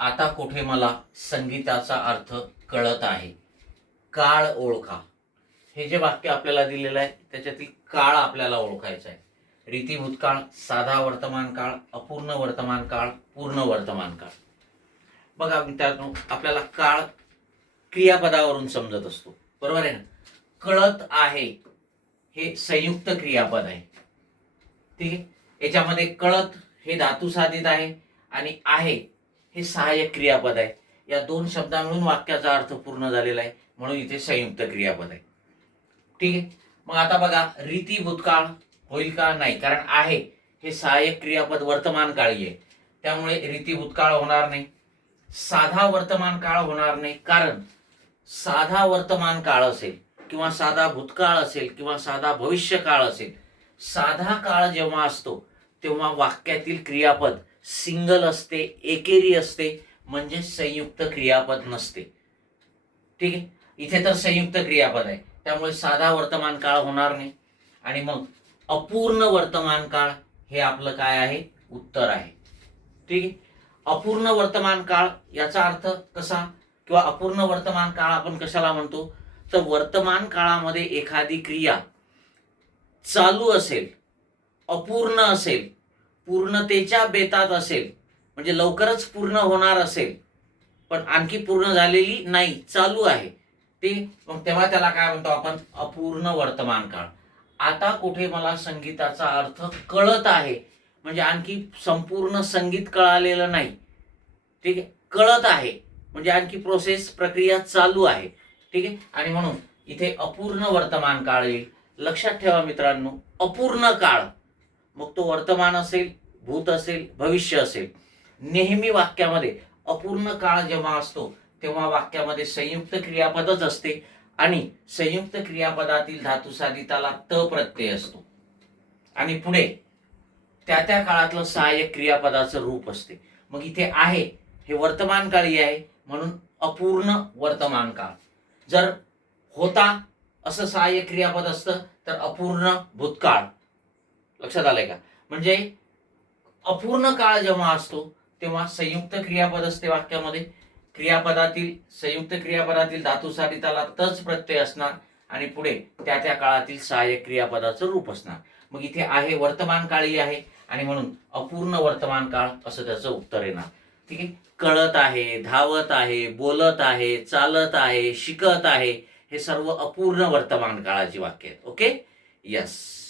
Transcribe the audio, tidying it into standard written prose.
आता कुठे मला संगीताचा अर्थ कळत आहे. काळ ओळखा. हे जे वाक्य आपल्याला दिलेलं आहे त्याच्यातील काळ आपल्याला ओळखायचा आहे. रीती भूतकाळ, साधा वर्तमान काळ, अपूर्ण वर्तमान काळ, पूर्ण वर्तमान काळ. बघा मित्रांनो, आपल्याला काळ क्रियापदावरून समजत असतो, बरोबर आहे ना. कळत आहे हे संयुक्त क्रियापद आहे. ठीक आहे. याच्यामध्ये कळत हे धातू साधित आहे आणि आहे हे सहाय्यक क्रियापद आहे. या दोन शब्दांमधून वाक्याचा अर्थ पूर्ण झालेला आहे, म्हणून इथे संयुक्त क्रियापद आहे. ठीक आहे. मग आता बघा, रीती भूतकाळ होईल का? नाही, कारण आहे हे सहाय्यक क्रियापद वर्तमान काळी आहे, त्यामुळे रीती भूतकाळ होणार नाही. साधा वर्तमान काळ होणार नाही, कारण साधा वर्तमान काळ असेल किंवा साधा भूतकाळ असेल किंवा साधा भविष्य काळ असेल, साधा काळ जेव्हा असतो तेव्हा वाक्यातील क्रियापद सिंगल असते, एकेरी असते, म्हणजे संयुक्त क्रियापद नसते. ठीक आहे. इथे तर संयुक्त क्रियापद आहे, त्यामुळे साधा वर्तमान काळ होणार नाही. आणि मग अपूर्ण वर्तमान काळ हे आपलं काय आहे? उत्तर आहे. ठीक आहे. अपूर्ण वर्तमान काळ याचा अर्थ कसा, किंवा अपूर्ण वर्तमान काळ आपण कशाला म्हणतो? तर वर्तमान काळामध्ये एखादी क्रिया चालू असेल, अपूर्ण असेल, पूर्णतेच्या बेतात असेल, म्हणजे लवकरच पूर्ण होणार असेल पण आणखी पूर्ण झालेली नाही, चालू आहे ते, मग तेव्हा त्याला काय म्हणतो आपण? अपूर्ण वर्तमान काळ. आता कुठे मला संगीताचा अर्थ कळत आहे, म्हणजे आणखी संपूर्ण संगीत कळालेलं नाही. ठीक आहे. कळत आहे म्हणजे आणखी प्रोसेस, प्रक्रिया चालू आहे. ठीक आहे. आणि म्हणून इथे अपूर्ण वर्तमान काळ येईल. लक्षात ठेवा मित्रांनो, अपूर्ण काळ, मग तो वर्तमान असेल, भूत असेल, भविष्य असेल, नेहमी वाक्यामध्ये अपूर्ण काळ जेव्हा असतो तेव्हा वाक्यामध्ये संयुक्त क्रियापदच असते आणि संयुक्त क्रियापदातील धातुसाधिताला त प्रत्यय असतो आणि पुढे त्या त्या काळातलं सहाय्यक क्रियापदाचं रूप असते. मग इथे आहे हे वर्तमान काळी आहे, म्हणून अपूर्ण वर्तमान काळ. जर होता असं सहाय्यक क्रियापद असतं तर अपूर्ण भूतकाळ. लक्षात आलंय का? म्हणजे अपूर्ण काळ जेव्हा असतो तेव्हा संयुक्त क्रियापद असते वाक्यामध्ये, क्रियापदातील संयुक्त क्रियापदातील धातुसाधिताला तच प्रत्यय असणार आणि पुढे त्या त्या काळातील सहाय्यक क्रियापदाचं रूप असणार. मग इथे आहे वर्तमान काळी आहे आणि म्हणून अपूर्ण वर्तमान काळ असं त्याचं उत्तर येणार. ठीक आहे. कळत आहे, धावत आहे, बोलत आहे, चालत आहे, शिकत आहे, हे सर्व अपूर्ण वर्तमान काळाची वाक्य आहेत. Okay, yes.